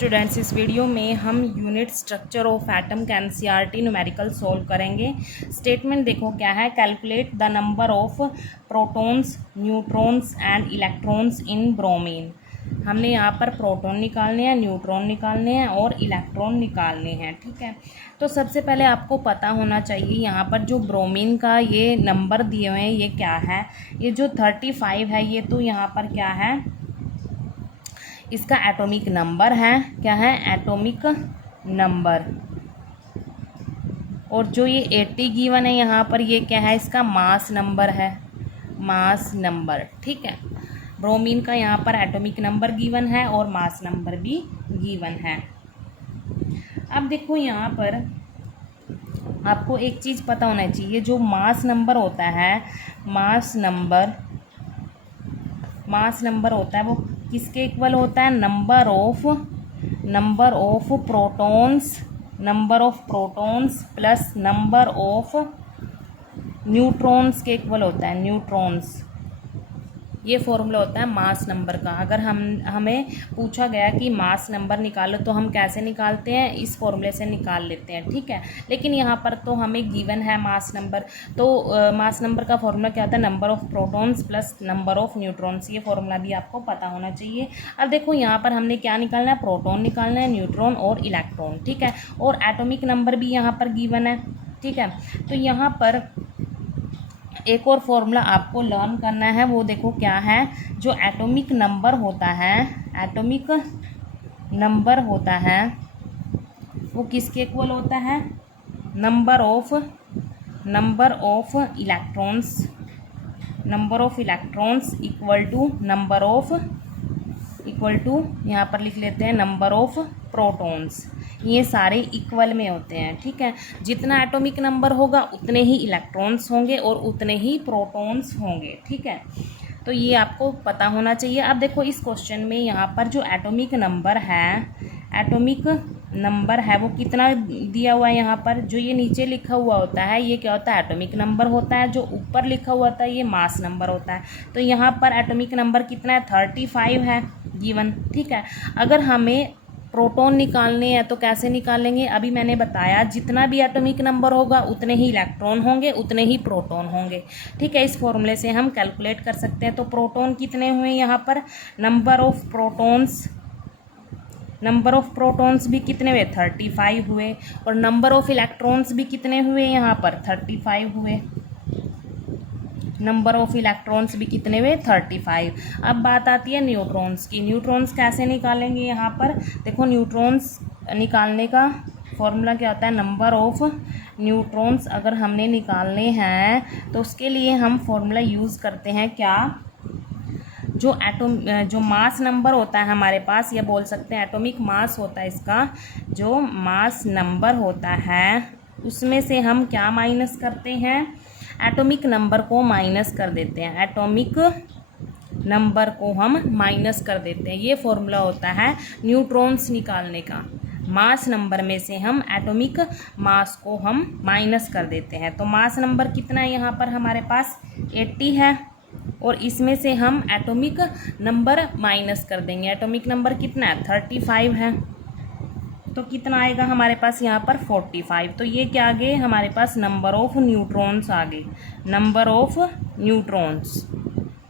Students, इस video में हम यूनिट स्ट्रक्चर ऑफ एटम का एनसीईआरटी न्यूमेरिकल सॉल्व करेंगे। स्टेटमेंट देखो क्या है। Calculate the number of protons, neutrons and electrons in bromine. हमने यहाँ पर प्रोटॉन निकालने हैं, न्यूट्रॉन निकालने हैं और इलेक्ट्रॉन निकालने हैं। ठीक है, तो सबसे पहले आपको पता होना चाहिए यहाँ पर जो ब्रोमीन का ये नंबर दिए हुए हैं ये क्या है। ये जो 35 है ये तो यहाँ पर क्या है, इसका एटॉमिक नंबर है। क्या है? Atomic number. और जो ये 80 गिवन है यहाँ पर ये क्या है, इसका मास नंबर है, मास नंबर। ठीक है, ब्रोमीन का यहाँ पर एटॉमिक नंबर गिवन है और मास नंबर भी गिवन है। अब देखो यहाँ पर आपको एक चीज़ पता होना चाहिए, जो मास नंबर होता है, मास नंबर होता है वो किसके इक्वल होता है? Number of protons plus number of neutrons के इक्वल होता है। न्यूट्रॉन्स, ये फॉर्मूला होता है मास नंबर का। अगर हमें पूछा गया कि मास नंबर निकालो तो हम कैसे निकालते हैं? इस फॉर्मूले से निकाल लेते हैं। ठीक है, लेकिन यहाँ पर तो हमें गिवन है मास नंबर, तो मास नंबर का फॉर्मूला क्या होता है? Number of protons plus number of neutrons. ये फॉर्मूला भी आपको पता होना चाहिए। अब देखो यहाँ पर हमने क्या निकालना है? प्रोटॉन निकालना है, न्यूट्रॉन और इलेक्ट्रॉन। ठीक है, और एटॉमिक नंबर भी यहाँ पर गिवन है। ठीक है, तो यहाँ पर एक और फॉर्मूला आपको लर्न करना है, वो देखो क्या है। जो एटॉमिक नंबर होता है वो किसके इक्वल होता है? Number of electrons equal to यहाँ पर लिख लेते हैं नंबर ऑफ प्रोटॉन्स। ये सारे इक्वल में होते हैं। ठीक है, जितना एटॉमिक नंबर होगा उतने ही इलेक्ट्रॉन्स होंगे और उतने ही प्रोटॉन्स होंगे। ठीक है, तो ये आपको पता होना चाहिए। अब देखो इस क्वेश्चन में यहाँ पर जो एटॉमिक नंबर है वो कितना दिया हुआ है? यहाँ पर जो ये नीचे लिखा हुआ होता है ये क्या होता है? एटॉमिक नंबर होता है। जो ऊपर लिखा हुआ होता है ये मास नंबर होता है। तो यहाँ पर एटॉमिक नंबर कितना है? 35 है गिवन। ठीक है, अगर हमें प्रोटॉन निकालने हैं तो कैसे निकालेंगे? अभी मैंने बताया, जितना भी एटॉमिक नंबर होगा उतने ही इलेक्ट्रॉन होंगे, उतने ही प्रोटॉन होंगे। ठीक है, इस फॉर्मूले से हम कैलकुलेट कर सकते हैं। तो प्रोटॉन कितने हुए यहाँ पर? नंबर ऑफ प्रोटॉन्स भी कितने हुए? 35 हुए। और नंबर ऑफ इलेक्ट्रॉन्स भी कितने हुए यहाँ पर? 35 हुए। नंबर ऑफ इलेक्ट्रॉन्स भी कितने हुए? 35। अब बात आती है न्यूट्रॉन्स की। न्यूट्रॉन्स कैसे निकालेंगे? यहाँ पर देखो, न्यूट्रॉन्स निकालने का फॉर्मूला क्या होता है? नंबर ऑफ न्यूट्रॉन्स अगर हमने निकालने हैं तो उसके लिए हम फॉर्मूला यूज़ करते हैं क्या? जो मास नंबर होता है हमारे पास, या बोल सकते हैं एटॉमिक मास होता है इसका, जो मास नंबर होता है उसमें से हम क्या माइनस करते हैं? एटॉमिक नंबर को माइनस कर देते हैं। एटॉमिक नंबर को हम माइनस कर देते हैं। ये फॉर्मूला होता है न्यूट्रॉन्स निकालने का। मास नंबर में से हम एटॉमिक मास को हम माइनस कर देते हैं। तो मास नंबर कितना है यहाँ पर हमारे पास? 80 है, और इसमें से हम एटॉमिक नंबर माइनस कर देंगे। एटॉमिक नंबर कितना है? 35 है, तो कितना आएगा हमारे पास यहाँ पर? 45। तो ये क्या आ गए हमारे पास? नंबर ऑफ न्यूट्रॉन्स आ गए, नंबर ऑफ न्यूट्रॉन्स।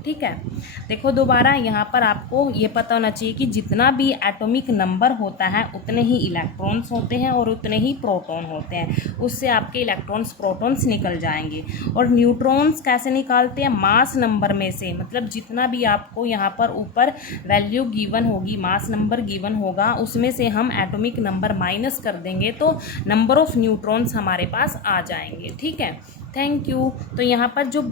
ठीक है, देखो दोबारा यहाँ पर आपको ये पता होना चाहिए कि जितना भी एटॉमिक नंबर होता है उतने ही इलेक्ट्रॉन्स होते हैं और उतने ही प्रोटॉन होते हैं। उससे आपके इलेक्ट्रॉन्स प्रोटॉन्स निकल जाएंगे। और न्यूट्रॉन्स कैसे निकालते हैं? मास नंबर में से, मतलब जितना भी आपको यहाँ पर ऊपर वैल्यू गिवन होगी, मास नंबर गिवन होगा, उसमें से हम एटॉमिक नंबर माइनस कर देंगे तो नंबर ऑफ न्यूट्रॉन्स हमारे पास आ जाएंगे। ठीक है, थैंक यू। तो यहाँ पर जो